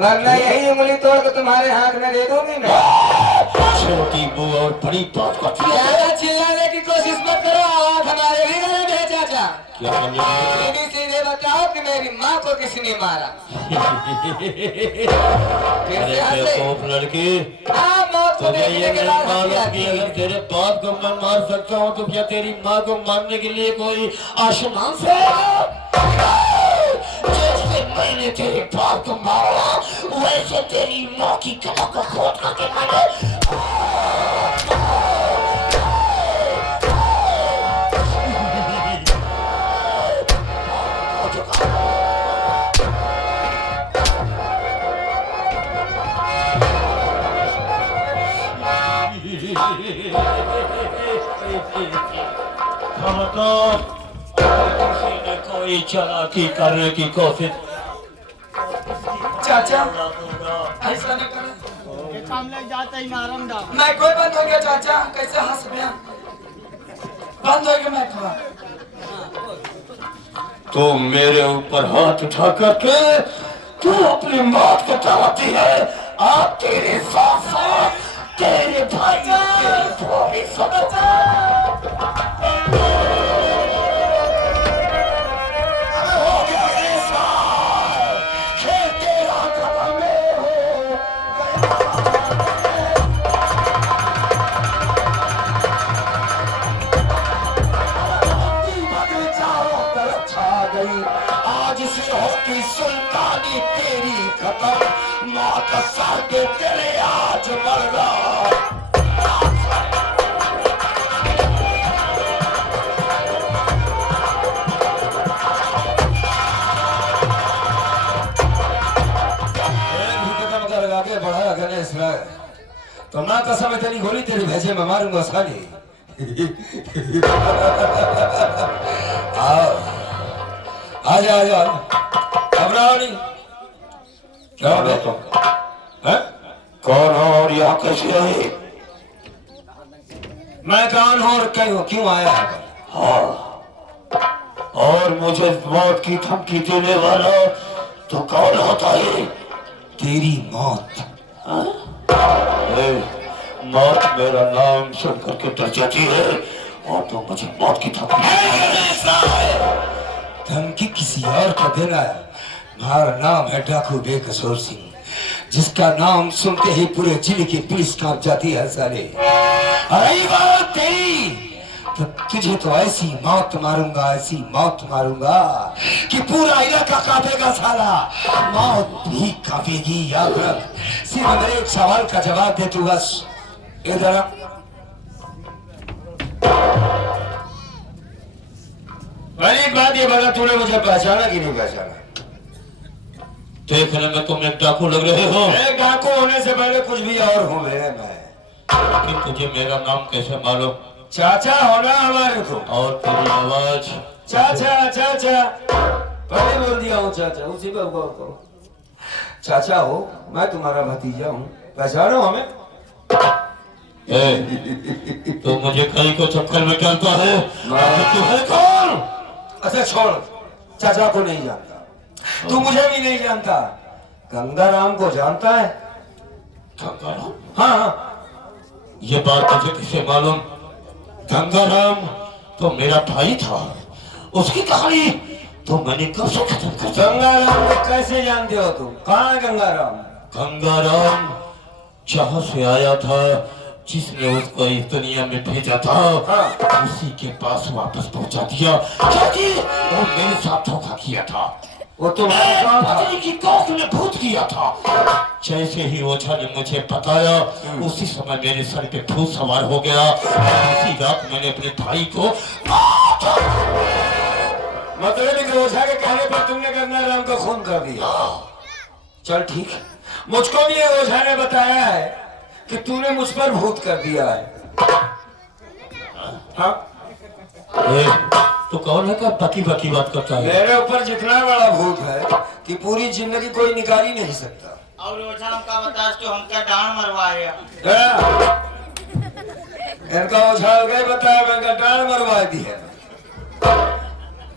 वरना यही उंगली तोड़ के तुम्हारे हाथ में दे दूंगी मैं। छोटी बू और बड़ी बात का ज्यादा चिल्लाने की कोशिश मत करो, आवाज हमारे भी गलत है चाचा। क्या करने सीधे सीधे बताओ कि मेरी माँ को किसने मारा। अरे बेवकूफ लड़की, हाँ, मौत को तुझे ये देखने के नहीं बाद मालूम हंसी कि आती अगर है। तेरे बाप को मैं मार सकता हूँ तो क्या तेरी माँ को मारने के लिए कोई आसमान से आएगा? जैसे मैंने तेरे बाप को मारा वैसे तेरी माँ की गला को खोद करके मैंने कोई चालाकी करने की कोशिश चाचा ऐसा नहीं करो, काम लग जाता ही मारम दा। मैं कोई बंद हो गया चाचा, कैसे हंस गया, बंद हो गया मैं खड़ा। तो मेरे ऊपर हाथ उठा करके तू अपनी मौत को चाहती है। आप तेरे साथ साथ तेरे भाई तेरी भोली आज से होगी सुल्तानी तेरी खत्म। मौत सर के तेरे आज मर रहा। आगे बढ़ा गणेश भाई, तो माँ कसम तेरी गोली तेरी भेजे में मारूंगा साली। आओ आजा आजा, घबराओ नहीं। क्या बेटा है? कौन हो और यहाँ कैसे आए? मैं कौन हूँ और क्यों आया है? हाँ, और मुझे मौत की धमकी देने वाला तो कौन होता है? तेरी मौत। मौत मेरा नाम सुन करके डर जाती है और तो मुझे मौत की धमकी किसी और को देना है। हमारा नाम है डाकू बेकसूर सिंह, जिसका नाम सुनते ही पूरे जिले की पुलिस कांप जाती है साले। रही बात तेरी, तो तुझे तो ऐसी मौत मारूंगा, ऐसी मौत मारूंगा कि पूरा इलाका कांपेगा साला। मौत भी कांपेगी, याद रख। सिर्फ मेरे एक सवाल का जवाब दे तू बस। इधर आ। पहली बात ये बता, तूने मुझे पहचाना कि नहीं पहचाना? देखने में तुम एक डाकू लग रहे हो। एक डाकू होने से पहले कुछ भी और हूँ मैं। लेकिन तुझे मेरा नाम कैसे मालूम? चाचा होना हमारे को। और तेरी आवाज? चाचा चाचा पहले बोल दिया हूँ चाचा, उसी पर गौर करो। चाचा हो, मैं तुम्हारा भतीजा हूँ, पहचानो हमें। तो मुझे कहीं को चक्कर में डालता है। तू है कौन? अच्छा छोड़, चाचा को नहीं जानता, तू मुझे भी नहीं जानता। गंगाराम को जानता है? गंगाराम? हाँ हाँ। ये बात मुझे किसे मालूम? गंगाराम तो मेरा भाई था, उसकी कहानी तो मैंने कब से खत्म कर दी। गंगाराम को कैसे जानते हो तुम? कहाँ है गंगाराम? गंगाराम जहाँ से आया था, जिसने उसको इस दुनिया में भेजा था, हाँ। उसी के पास वापस पहुंचा दिया, क्योंकि वो मेरे साथ धोखा किया था। वो तुम्हारे कौन था? पत्नी की कोख में भूत किया था। जैसे ही ओझा ने मुझे बताया, उसी समय मेरे सर पे भूत सवार हो गया। उसी रात मैंने अपने भाई को मतलब ओझा के कहने पर तुमने गंगाराम को खून कर दिया। चल ठीक, मुझको भी ओझा ने बताया है कि तूने मुझ पर भूत कर दिया है। हाँ? तो कौन है? क्या बकी बकी बात करता है? मेरे ऊपर जितना बड़ा भूत है कि पूरी जिंदगी कोई निकाल ही नहीं सकता। और ओझा हमका बता तो हम क्या डांड मरवाए। इनका ओझा हो गया, बताया मैं डांड मरवा दी है।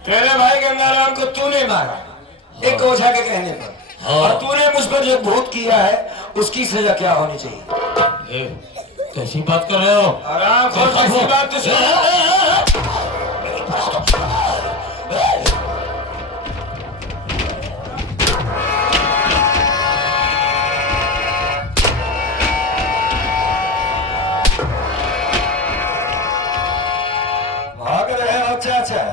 तेरे भाई गंगाराम को तूने मारा, एक ओझा के कहने पर। और तूने मुझ पर जो भूत किया है उसकी सजा क्या होनी चाहिए? कैसी बात कर रहे हो? आराम से कैसी बात तो सुन। भाग रहे हो चाचा?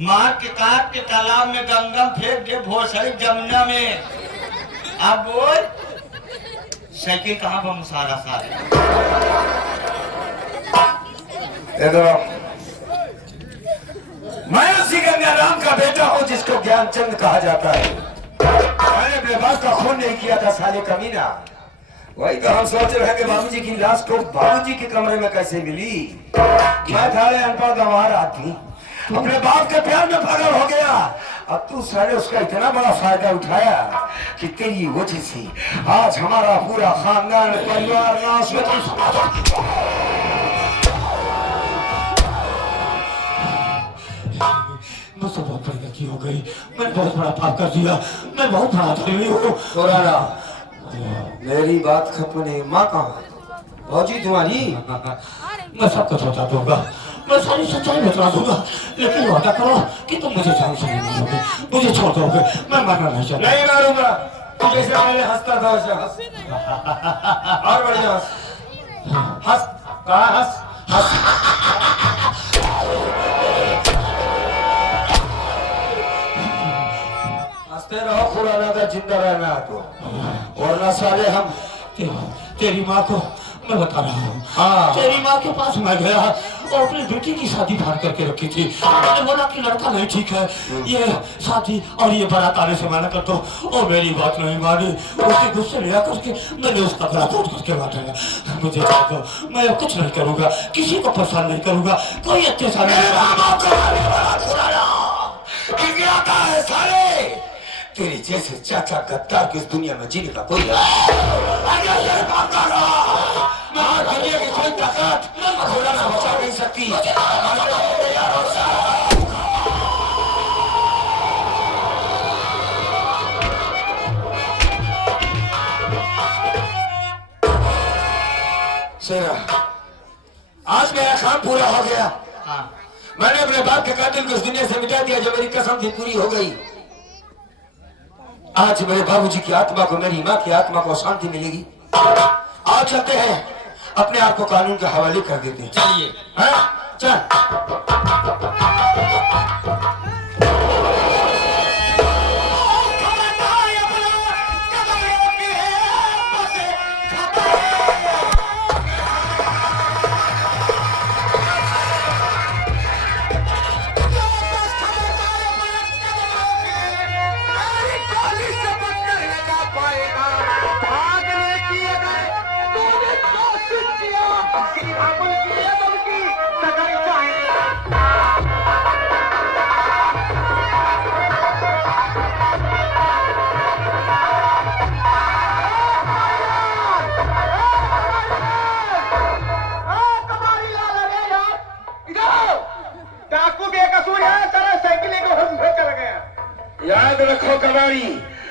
मार के काट के तालाब में गंगा फेंक दे, भोसड़ी जमुना में। आप बोल, साइकिल कहाँ पर मुसारा सारे? इधर आओ। मैं उसी गंगाराम का बेटा हूँ जिसको ज्ञानचंद कहा जाता है। मैंने अपने बाप का खून नहीं किया था साले कमीना। वही तो हम सोच रहे हैं कि बाबूजी की लाश को बाबूजी के कमरे में कैसे मिली। मैं था अनपढ़ गंवार आदमी, अपने बाप के प्यार में पागल हो गया। अब तू साले उसका इतना बड़ा फायदा उठाया कि तेरी वजह से आज हमारा पूरा खानदान परिवार नाश में मुझसे बहुत बड़ी गलती हो गई। मैंने बहुत बड़ा पाप कर दिया। मैं बहुत बड़ा धर्मी हूँ। पुराना मेरी बात खत्म नहीं। माँ कहाँ? फौजी तुम्हारी? मैं सब कुछ बता दूंगा, मैं सारी सच्चाई बता दूंगा, लेकिन वादा करो कि तुम मुझे जान से नहीं मारोगे, मुझे छोड़ दोगे। मैं मरना नहीं चाहता। नहीं मारूंगा। तू जैसे पहले हंसता था वैसे हंस। और बढ़िया हंस। हंस। कहाँ हंस? हंस। हंसते रहो, खुराना का जिंदा रहना है तो, वरना साले हम तेरी माँ को मैं बता रहा हूँ। हाँ। तेरी माँ के पास मैं गया और अपनी बेटी की शादी भाग करके रखी थी। मैंने बोला कि लड़का नहीं ठीक है, ये शादी और ये बारात आने से मना कर दो। और मेरी बात नहीं मानी। उसके गुस्से लिया करके मैंने उसका गला तोड़ करके मारा। मुझे चाह दो, मैं अब कुछ नहीं करूँगा, किसी को परेशान नहीं करूँगा, कोई अत्याचार नहीं करूँगा। तेरे जैसे चाचा गद्दार की इस दुनिया में जीने का कोई दुनिया की कोई ताकत खुराना बचा नहीं सकती। शेरा, आज मेरा काम पूरा हो गया। मैंने अपने बाप के कातिल को इस दुनिया से मिटा दिया। जो मेरी कसम थी पूरी हो गई। आज मेरे बाबूजी की आत्मा को, मेरी माँ की आत्मा को शांति मिलेगी। आज चलते हैं, अपने आप को कानून के हवाले कर देते हैं। चलिए। हाँ चल। याद रखो कबाड़ी,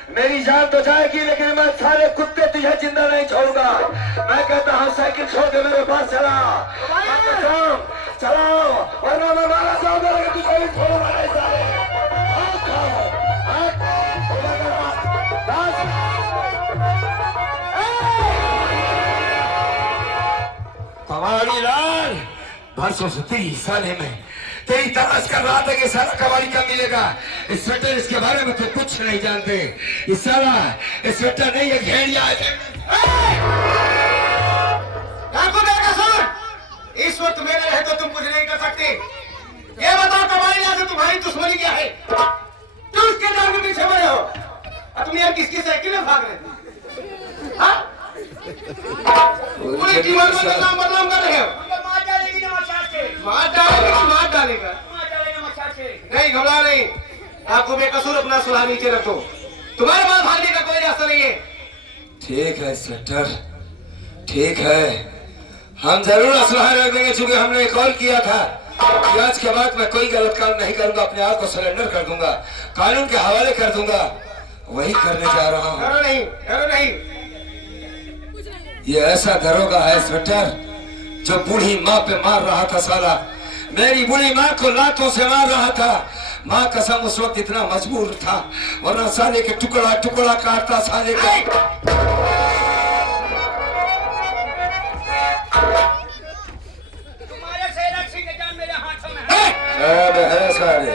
मेरी जान तो जाएगी लेकिन मैं सारे कुत्ते तुझे जिंदा नहीं छोड़ूंगा। मैं कहता हूँ साइकिल छोड़ के मेरे पास चला, चलाओ वरना मैं मारा जाऊंगा लेकिन तुझे भी छोड़ूंगा नहीं साले। कबाड़ी लाल, बरसों से तेरी साले में तेरी तलाश कर रहा था कि साला कबाड़ी कब मिलेगा। इस स्वेटर, इसके बारे में तो कुछ नहीं जानते। इस साला इस स्वेटर नहीं, ये घेरिया है। इस वक्त मेरे रहे तो तुम कुछ नहीं कर सकते। ये बताओ कबाड़ी से तुम्हारी दुश्मनी क्या है? तुम उसके जान के पीछे मरे हो और तुम यार किसकी साइकिल में भाग रहे थे? हाँ? पूरी टीम में नाम बदनाम कर रहे हो। मार डालेगी ना मचार से। मार डालेगा, मार डालेगा। मार डालेगा मचार से। नहीं घबरा नहीं, आपको बेकसूर अपना सुलह नीचे रखो। तुम्हारे पास भागने का कोई रास्ता नहीं है। ठीक है इंस्पेक्टर, ठीक है, हम जरूर असलहा रख देंगे, चूंकि हमने कॉल किया था कि आज के बाद मैं कोई गलत काम नहीं करूंगा, अपने आप को सरेंडर कर दूंगा, कानून के हवाले कर दूंगा, वही करने जा रहा हूँ। डरो नहीं, डरो नहीं। ये ऐसा दरोगा है इंस्पेक्टर जो बूढ़ी माँ पे मार रहा था साला, मेरी बूढ़ी माँ को लातों से मार रहा था। माँ कसम उस वक्त इतना मजबूर था, वरना साले के टुकड़ा टुकड़ा काटता साले का। तुम्हारे से रस्सी के जान मेरे हाथों में अब है सारे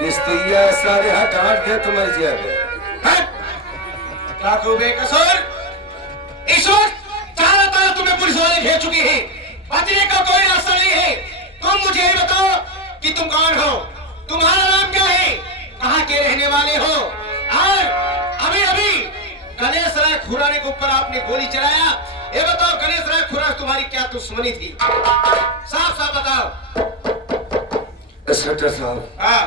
बिस्तिया सारे हट दे तुम्हारी जेब। क्या तू बेकसूर? इस वक्त चारों तरफ तुम्हें पुलिस वाले घेर चुके हैं, बचने का कोई रास्ता नहीं है। तुम मुझे ये बताओ कि तुम कौन हो, तुम्हारा नाम क्या है, कहाँ के रहने वाले हो, और अभी अभी गणेश राय खुराने के ऊपर आपने गोली चलाया, ये बताओ गणेश राय खुराना तुम्हारी क्या दुश्मनी थी? साफ साफ बताओ। इंस्पेक्टर साहब, हाँ,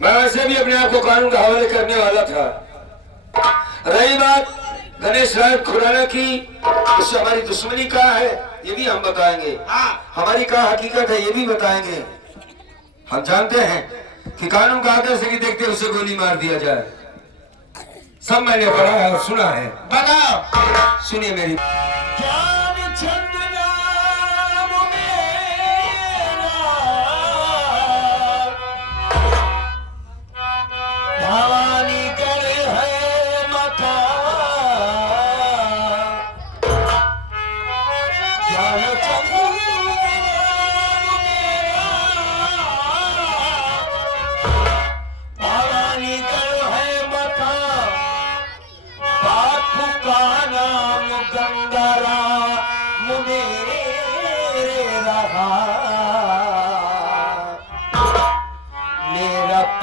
मैं वैसे भी अपने आप को कानून के हवाले करने वाला था। रही बात गणेश राय खुराना की, उससे हमारी दुश्मनी क्या है ये भी हम बताएंगे, हाँ। हमारी क्या हकीकत है ये भी बताएंगे। हम जानते हैं कि कानून का आदर्श है कि देखते उसे गोली मार दिया जाए, सब मैंने पढ़ा है और सुना है। बताओ। सुनिए मेरी।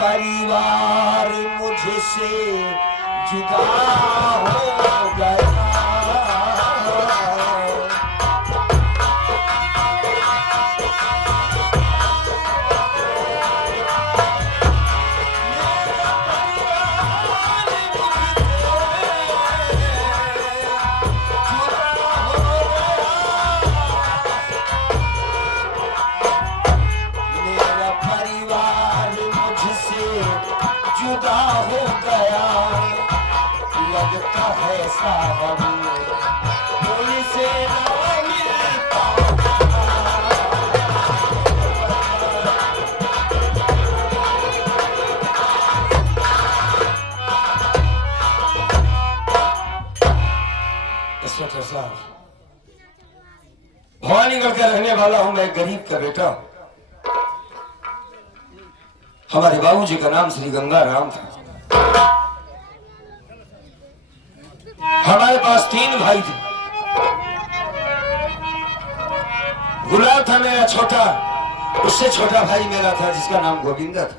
परिवार मुझसे जुदा हो गया, जुदा हो गया, लगता है साहब पुलिस से ना मिलता। इंस्पेक्टर साहब, भवानीगढ़ का रहने वाला हूं मैं, गरीब का बेटा। हमारे बाबूजी का नाम श्री गंगाराम था। हमारे पास 3 भाई थे। गुलाब था मेरा छोटा, उससे छोटा भाई मेरा था जिसका नाम गोविंदा था।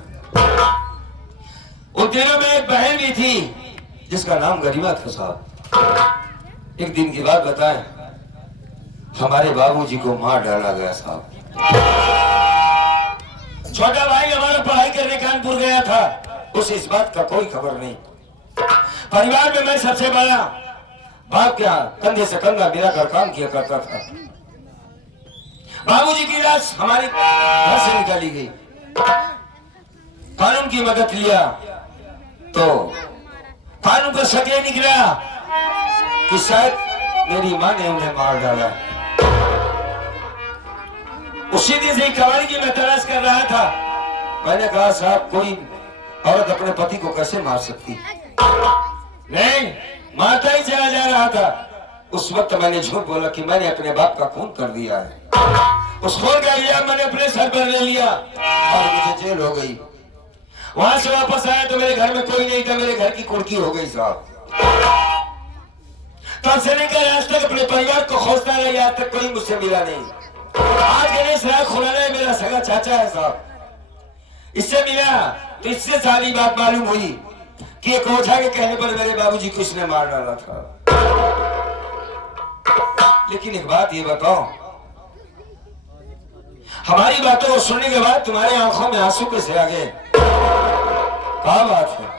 उन तीनों में एक बहन भी थी जिसका नाम गरिमा था साहब। एक दिन की बात बताएं, हमारे बाबूजी को मार डाला गया साहब। छोटा भाई हमारा पढ़ाई करने कानपुर गया था, उसे इस बात का कोई खबर नहीं। परिवार में मैं सबसे बड़ा, बाप क्या कंधे से कंधा मिलाकर काम किया करता था। बाबूजी की लाश हमारे घर से निकाली गई। कानून की मदद लिया तो कानून का शक निकला कि शायद मेरी मां ने उन्हें मार डाला। उसी दिन से कबाड़ी की मैं तलाश कर रहा था। मैंने कहा साहब, कोई औरत अपने पति को कैसे मार सकती? नहीं, मारता ही चला जा रहा था। उस वक्त मैंने झूठ बोला कि मैंने अपने बाप का खून कर दिया है। उस खून का इल्जाम मैंने अपने सर पर ले लिया और मुझे जेल हो गई। वहां से वापस आया तो मेरे घर में कोई नहीं था, मेरे घर की कुर्की हो गई साहब। तब से लेकर आज तक अपने परिवार को खोजता रहा, आज तक कोई मुझसे मिला नहीं। आज गणेश राय खुराना मेरा सगा चाचा है साहब। इससे मिला तो इससे सारी बात मालूम हुई कि एक ओझा के कहने पर मेरे बाबूजी को इसने मार डाला था। लेकिन एक बात ये बताओ, हमारी बातों को सुनने के बाद तुम्हारे आंखों में आंसू कैसे आ गए? क्या बात है?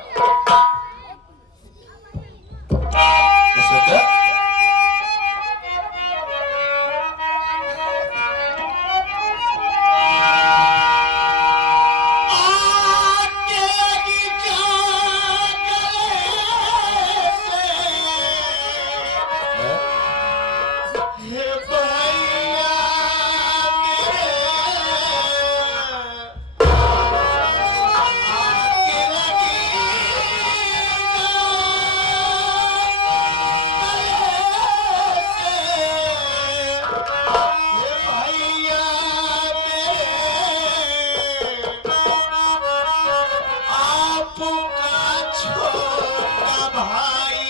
बापू का छोटा भाई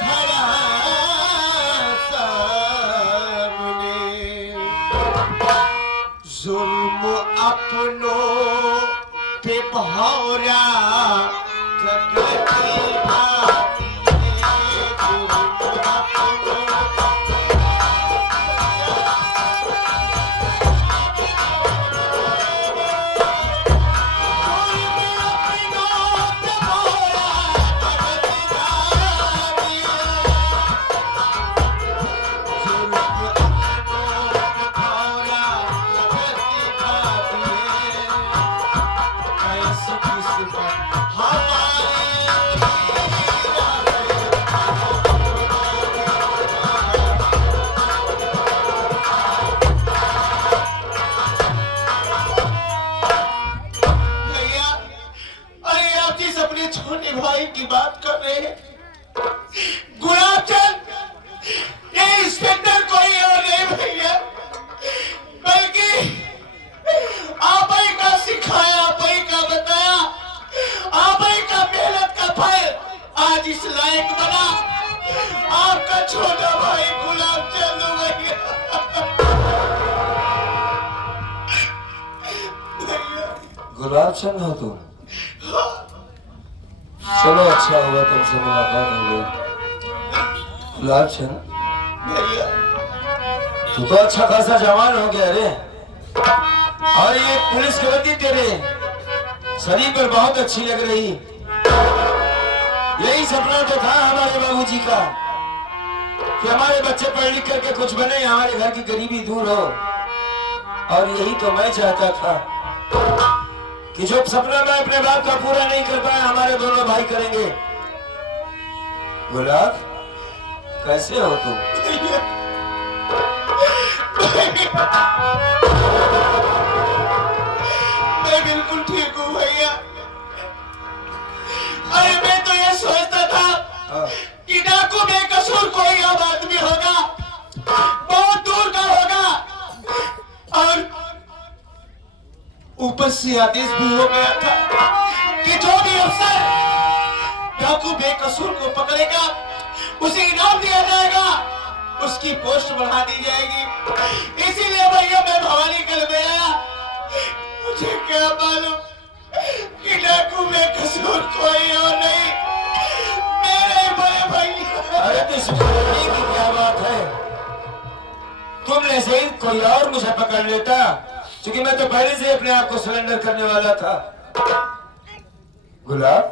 खड़ा सामने, जुल्म अपनों पे भौरा जगती आती है, जुल्म अपनों छोटे भाई की बात कर रहे हैं। गुलाबचंद ये इंस्पेक्टर कोई और नहीं भैया, बल्कि आप ही का सिखाया, आप ही का बताया, आप ही का मेहनत का फल आज इस लायक बना आपका छोटा भाई गुलाबचंद भैया। गुलाबचंद हो तुम? चलो अच्छा हुआ तुमसे मुलाकात हो गई। गुलाबचंद भैया तू तो अच्छा खासा जवान हो गया रे, और ये पुलिस की वर्दी तेरे शरीर पर बहुत अच्छी लग रही। यही सपना तो था हमारे बाबूजी का कि हमारे बच्चे पढ़ लिख करके कुछ बने, हमारे घर की गरीबी दूर हो। और यही तो मैं चाहता था कि जो सपना मैं अपने बाप का पूरा नहीं कर पाया, हमारे दोनों भाई करेंगे। गुलाब कैसे हो तुम? मैं बिल्कुल ठीक हूँ भैया। अरे मैं तो ये सोचता था कि डाकू बेकसूर कोई और आदमी होगा, बहुत दूर का होगा, और ऊपर से आदेश भी हो गया था कि जो भी अफसर डाकू बेकसूर को पकड़ेगा उसे इनाम दिया जाएगा, उसकी पोस्ट बढ़ा दी जाएगी। इसीलिए भैया मैं भवानी कल में आया। मुझे क्या मालूम कि डाकू बेकसूर कोई और नहीं, मेरे बड़े भैया। अरे तो इसमें की क्या बात है, तुमने से कोई और मुझे पकड़ लेता, क्योंकि मैं तो पहले से अपने आप को सरेंडर करने वाला था। गुलाब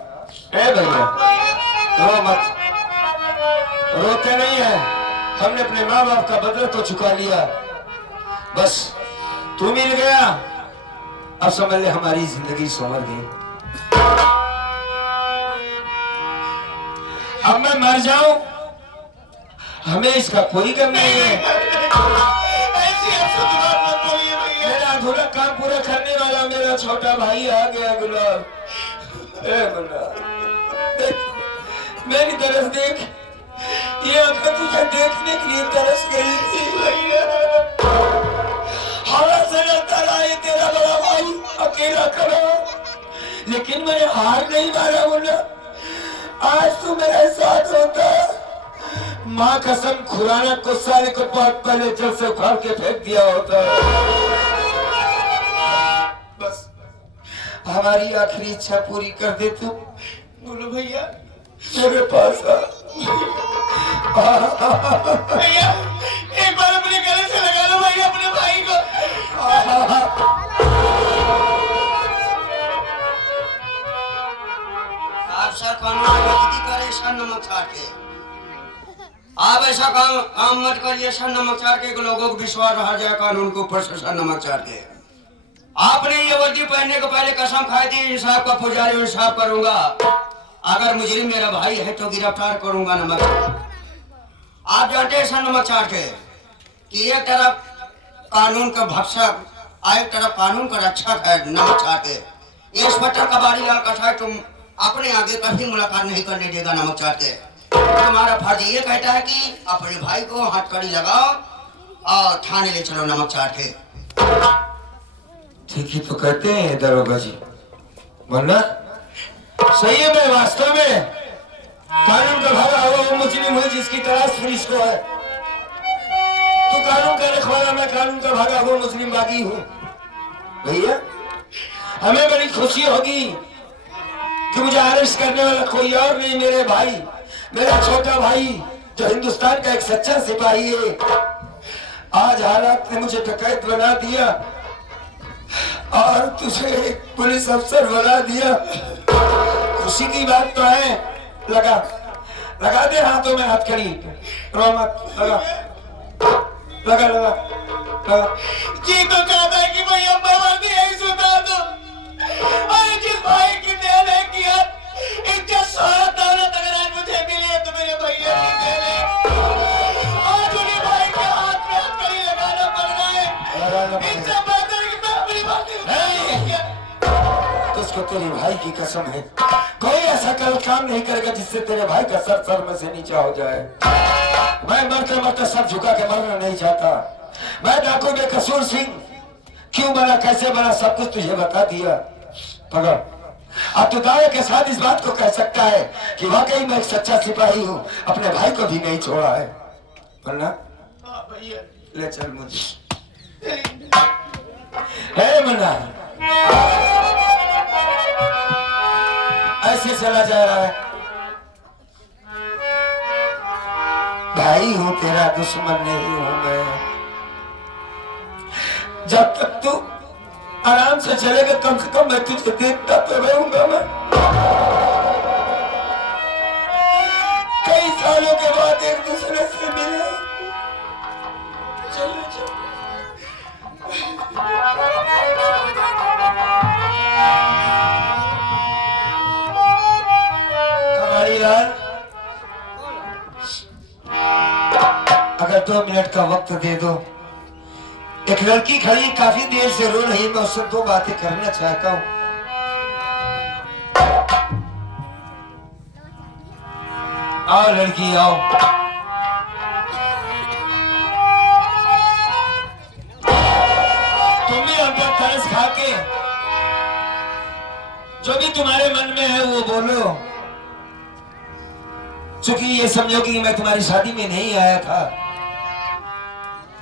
ए भैया रो मत, रोते नहीं है, हमने अपने माँ बाप का बदला तो चुका लिया, बस तू मिल गया, अब समझ ले हमारी जिंदगी संवर गई। अब मैं मर जाऊं हमें इसका कोई गम नहीं है। ऐसी अफसोस बात मत बोलिए भैया। मेरा अधूरा काम पूरा करने वाला मेरा छोटा भाई आ गया। गुलाब ए गुलाब देख, मेरी तरफ देख, ये आंखें तुझे देखने के लिए तरस गई थी भैया। हवा से डरता रहा है तेरा बड़ा भाई अकेला खड़ा, लेकिन मैंने हार नहीं मारा। बोला आज तू मेरे साथ होता, माँ कसम खुराना को साले को बहुत पहले जल से उखाड़ के फेंक दिया होता। बस हमारी आखिरी इच्छा पूरी कर दे तू। बोलो भैया। मेरे पास भैया एक बार अपने गले से लगा लो भैया अपने भाई को। आप सर कानून करे सर नमक छाट के, आप ऐसा काम मत करिए सर नमक चाट के, लोगों को विश्वास रह जाए कानून के ऊपर से सर नमक चाट के। आपने ये वर्दी पहनने के पहले कसम खाई थी इंसाफ का पुजारी इंसाफ करूंगा, अगर मुजरिम मेरा भाई है तो गिरफ्तार करूंगा नमक। आप जानते हैं सर नमक चाट के कि एक तरफ कानून का भक्षक, एक तरफ कानून का रक्षक है नमक चाट के। इंस्पेक्टर कबाड़ी लाल कसाई तुम अपने आगे कभी मुलाकात नहीं करने देगा नमक चाट के। तुम्हारा फर्ज ये कहता है कि अपने भाई को हथकड़ी लगाओ और थाने ले चलो नमक चाट के। ठीक ही तो कहते हैं दरोगा जी, वरना सही है, मैं वास्तव में कानून का भागा हुआ वो मुस्लिम हूँ जिसकी तलाश पुलिस को है। तू कानून का रखवाला, मैं कानून का भागा हुआ मुस्लिम बागी हूँ। भैया हमें बड़ी खुशी होगी कि मुझे अरेस्ट करने वाला कोई और नहीं, मेरे भाई, मेरा छोटा भाई जो हिंदुस्तान का एक सच्चा सिपाही है। आज हालात ने मुझे डकैत बना दिया और तुझे एक पुलिस अफसर बना दिया। खुशी की बात तो है। लगा दे हाथों में हथकड़ी, रो मत, लगा। जी तो चाहता है कि भाई अब वर्दी यही सुधार दो। अरे जिस भाई की देन है कि इज्जत शोहरत दौलत अगर आज मुझे मिली है तो मेरे भैया की देन है। आज उन्हीं भाई के हाथ में हथकड़ी लगाना पड़ रहा है। इससे बेहतर है कि मैं अपनी बात तुझको तेरे भाई की कसम है, कोई ऐसा कल काम नहीं करेगा जिससे तेरे भाई का सर में से नीचा हो जाए। मैं मरते मरते सर झुका के मरना नहीं चाहता। मैं डाकू बेकसूर सिंह क्यों बना, कैसे बना, सब कुछ तुझे बता दिया। पकड़, अब तू दावे के साथ इस बात को कह सकता है कि वाकई मैं एक सच्चा सिपाही हूँ, अपने भाई को भी नहीं छोड़ा है। वरना ले चल मुझे। मन्ना ऐसे चला जा रहा है। भाई हूं तेरा, दुश्मन नहीं हूं मैं। जब तक तू आराम से चलेगा कम से कम मैं तुझे देखता तो रहूंगा। मैं कई सालों के बाद एक दूसरे से मिले। चलो अगर 2 मिनट का वक्त दे दो। एक लड़की खड़ी काफी देर से रो रही, मैं उससे 2 बातें करना चाहता हूँ। आओ लड़की आओ। तुम्हें अंदर तरस खा के जो भी तुम्हारे मन में है वो बोलो। चूंकि ये समझो कि मैं तुम्हारी शादी में नहीं आया था,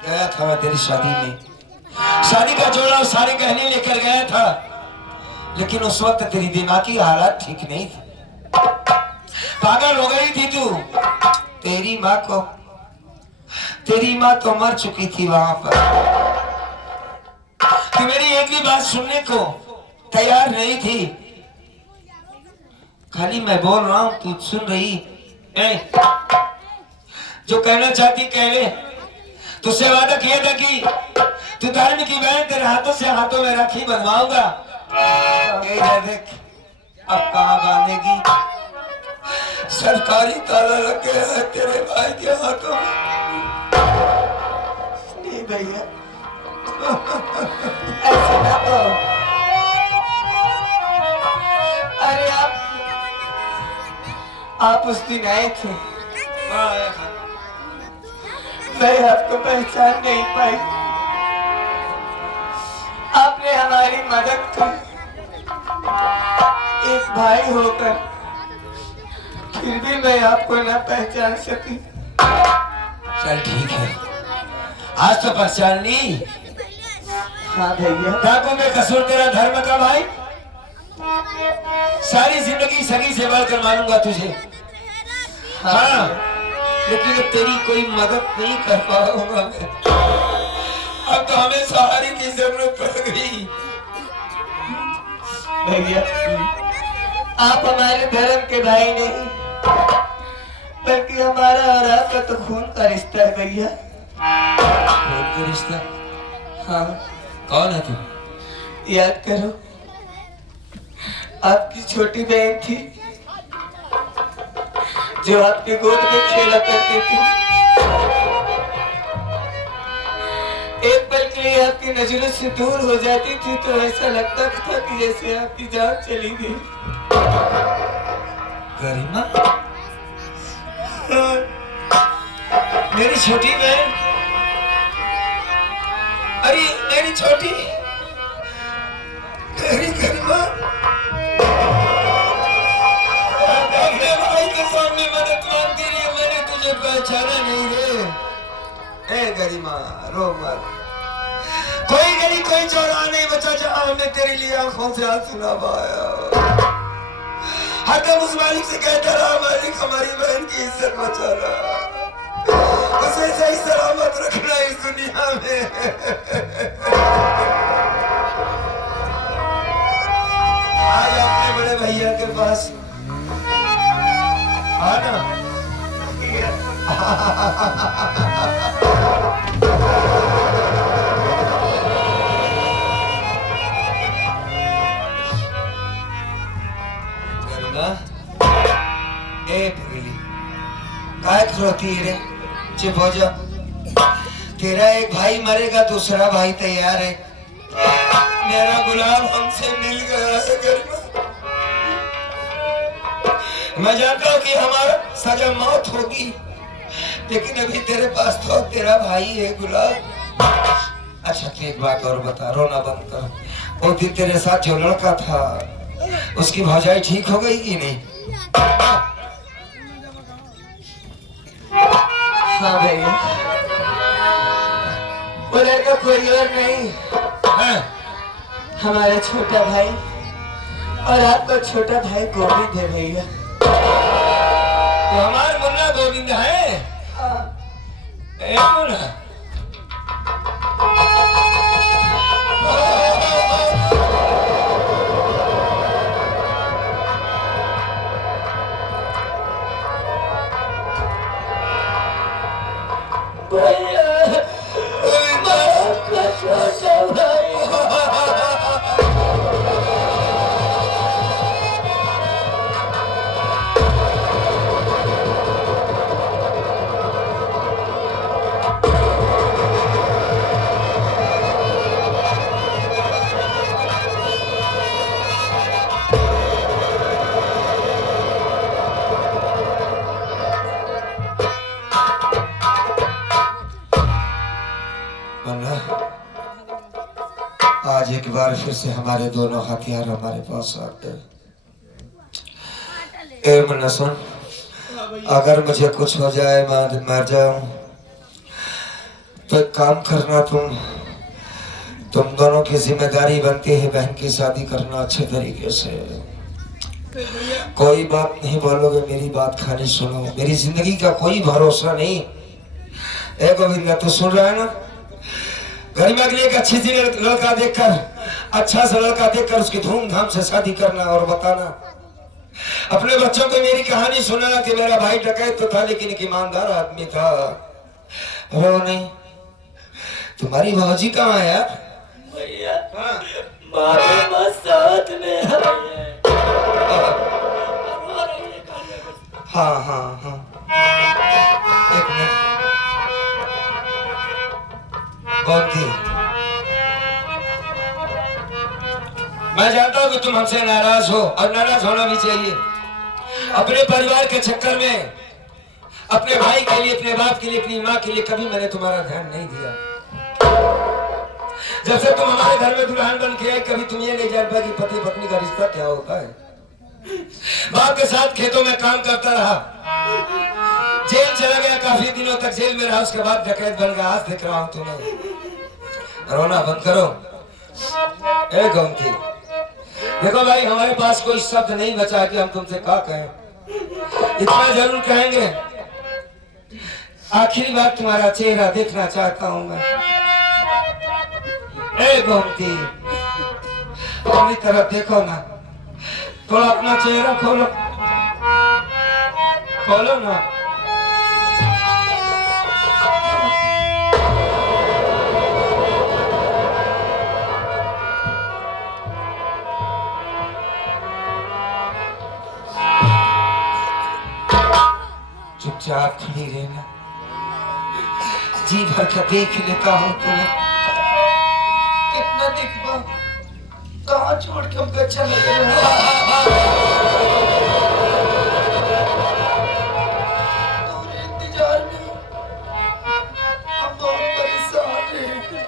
गया था मैं तेरी शादी में। शादी का जोड़ा और सारे गहने लेकर गया था, लेकिन उस वक्त तेरी दिमागी हालात ठीक नहीं थी। पागल हो गई थी तू। तेरी माँ तो मर चुकी थी वहां पर। तू मेरी एक भी बात सुनने को तैयार नहीं थी। खाली मैं बोल रहा हूं, तू सुन रही। जो कहना चाहती कह ले। तुझसे वादा किया था कि तू धर्म की बहन तेरे हाथों से हाथों में राखी बनवाऊंगा। देख अब कहां बांधेगी। सरकारी ताला लग गया है तेरे भाई के हाथों में। नहीं भैया ऐसे ना कहो। अरे आप उस दिन आए थे, मैं आपको पहचान नहीं पाई। आपने हमारी मदद की। एक भाई होकर फिर भी मैं आपको न पहचान सकी। चल ठीक है, आज तो पहचान ली। हाँ भैया। डाकू में कसूर तेरा धर्म का भाई। सारी जिंदगी सगी से बढ़कर मानूंगा तुझे। हाँ, लेकिन तेरी कोई मदद नहीं कर पाऊंगा मैं। अब तो हमें सहारे की जरूरत पड़ गई। भैया आप हमारे धर्म के भाई नहीं, बल्कि हमारा और आपका तो खून का रिश्ता है भैया। खून का रिश्ता? हाँ। कौन है तुम? याद करो, आपकी छोटी बहन थी जो आपकी गोद में खेला करती थी। एक पल के लिए आपकी नजरों से दूर हो जाती थी तो ऐसा लगता था कि जैसे आपकी जान चली गई। गरिमा, मेरी छोटी बहन, अरे मेरी छोटी गरिमा, पहचाना नहीं रे। ए गरिमा रो मत, कोई गली कोई चौराहा नहीं बचा जहां हमने तेरे लिए आंखों से आंसू ना बहाया। हरदम उस मालिक से कहता रहा, मालिक हमारी बहन की इज्जत बचाना, उसे सही सलामत रखना इस दुनिया में। आज अपने बड़े भैया के पास आना। ए पगली काय खरोती रे, चुप हो जा। तेरा एक भाई मरेगा, दूसरा भाई तैयार है। मेरा गुलाम हमसे मिल गया है गरिमा। मैं जानता हूँ कि हमारा सजा मौत होगी, लेकिन अभी तेरे पास तो तेरा भाई है गुलाब। अच्छा तू एक बात और बता, रोना बंद कर। वो दिन तेरे साथ जो लड़का था उसकी भौजाई ठीक हो गई कि नहीं? हाँ भैया, वो लड़का कोई और नहीं, हाँ? हमारा छोटा भाई और आपका छोटा भाई गोविंद है भैया। तो हमारा मुन्ना गोविंद है। ए मुन्ना, आज एक बार फिर से हमारे दोनों हथियार हमारे पास आ गए। ए मुन्ना सुन, अगर मुझे कुछ हो जाए, मैं मर जाऊं, तो एक काम करना, तुम दोनों की जिम्मेदारी बनती है बहन की शादी करना अच्छे तरीके से। कोई बात नहीं बोलोगे, मेरी बात खाली सुनो। मेरी जिंदगी का कोई भरोसा नहीं। ए गोविंदा, तू सुन रहा है ना? गरिमा के लिए एक अच्छी सी लड़का देखकर, अच्छा सा लड़का देखकर उसकी धूमधाम से शादी करना और बताना। अपने बच्चों को मेरी कहानी सुनाना कि मेरा भाई डकैत तो था लेकिन एक ईमानदार आदमी था। रो नहीं। तुम्हारी भौजी कहाँ है यार? भैया साथ में है। हाँ हाँ हाँ, एक मिनट। कौन थी? मैं जानता हूँ कि तुम हमसे नाराज हो और नाराज होना भी चाहिए। अपने परिवार के चक्कर में, अपने भाई के लिए, अपने बाप के लिए, अपनी माँ के लिए कभी मैंने तुम्हारा ध्यान नहीं दिया। जब से तुम हमारे घर में दुल्हन बन के आई, कभी तुम ये नहीं जान पाए कि पति पत्नी का रिश्ता क्या होता है। बाप के साथ खेतों में काम करता रहा, जेल चला गया, काफी दिनों तक जेल में रहा, उसके बाद डकैत बन गया। आज देख रहा हूँ तुम्हें। रोना बंद करो। ए गोमती, देखो भाई, हमारे पास कोई शब्द नहीं बचा कि हम तुमसे क्या कहें। इतना जरूर कहेंगे, आखिरी बार तुम्हारा चेहरा देखना चाहता हूं मैं। ए गोमती, अपनी तरफ देखो ना, थोड़ा अपना चेहरा खोलो, खोलो ना। चुपचाप खड़ी रहना, जी भर का देख लेता हूँ तुम्हें। कितना दिखवा, कहाँ छोड़ के हमको अच्छा लग रहा है। तुम्हारे इंतजार में हम बहुत परेशान हैं।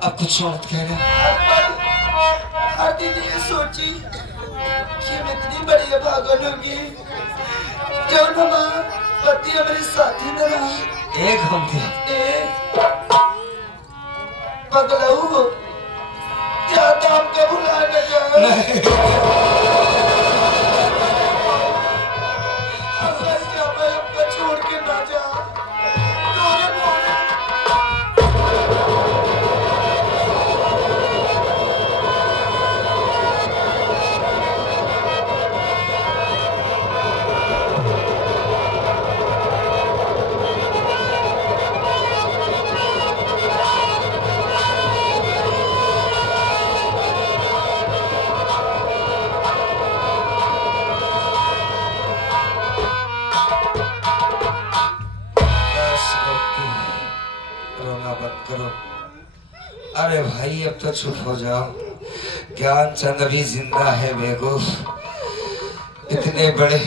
अब कुछ मत कहना। हर दिन ये सोची कि मैं इतनी बड़ी भागन होगी, जो पति मेरी साथी न रहा एक हम थे। पगलू क्या दाम का भुला न जाए। क्या मैं अपना छोड़ के ना जा। रोना बंद करो। अरे भाई अब तो चुप हो जाओ। ज्ञानचंद अभी जिंदा है बेवकूफ। इतने बड़े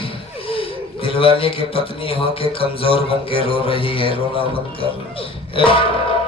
दिलवाले की पत्नी हो के कमजोर बन के रो रही है। रोना बंद कर।